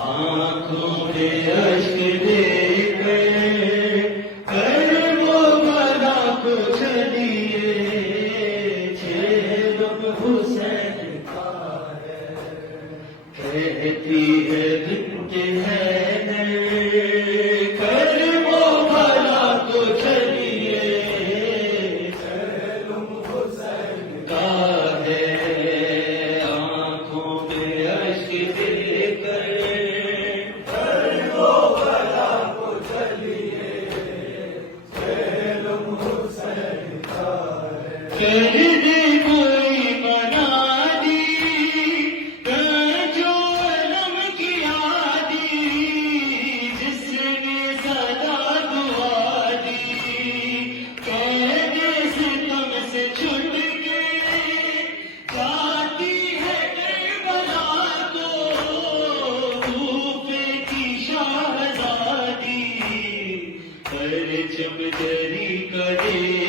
آنکھوں کے اشک دے کر وہ بلا کو چلیے چھ حسین کا ہے کہتی ہے بنت ہے کر وہ بلا کو چلیے حسین کا ہے آنکھوں کے اشک دے کر کہنے کوئی بنا دی جو علم کیا دی جس نے صدا دعا دی کہنے ستم سے چھٹ کے جاتی ہے کربلا کو کوفے کی شہزادی پرچم جری کرے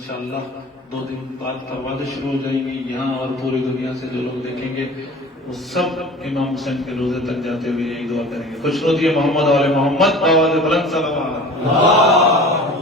انشاءاللہ 2 دن بعد پروازیں شروع ہو جائیں گی یہاں اور پوری دنیا سے جو لوگ دیکھیں گے وہ سب امام حسین کے روزے تک جاتے ہوئے یہی دعا کریں گے. خوش روزیے محمد والے محمد آواز بلند صلوات.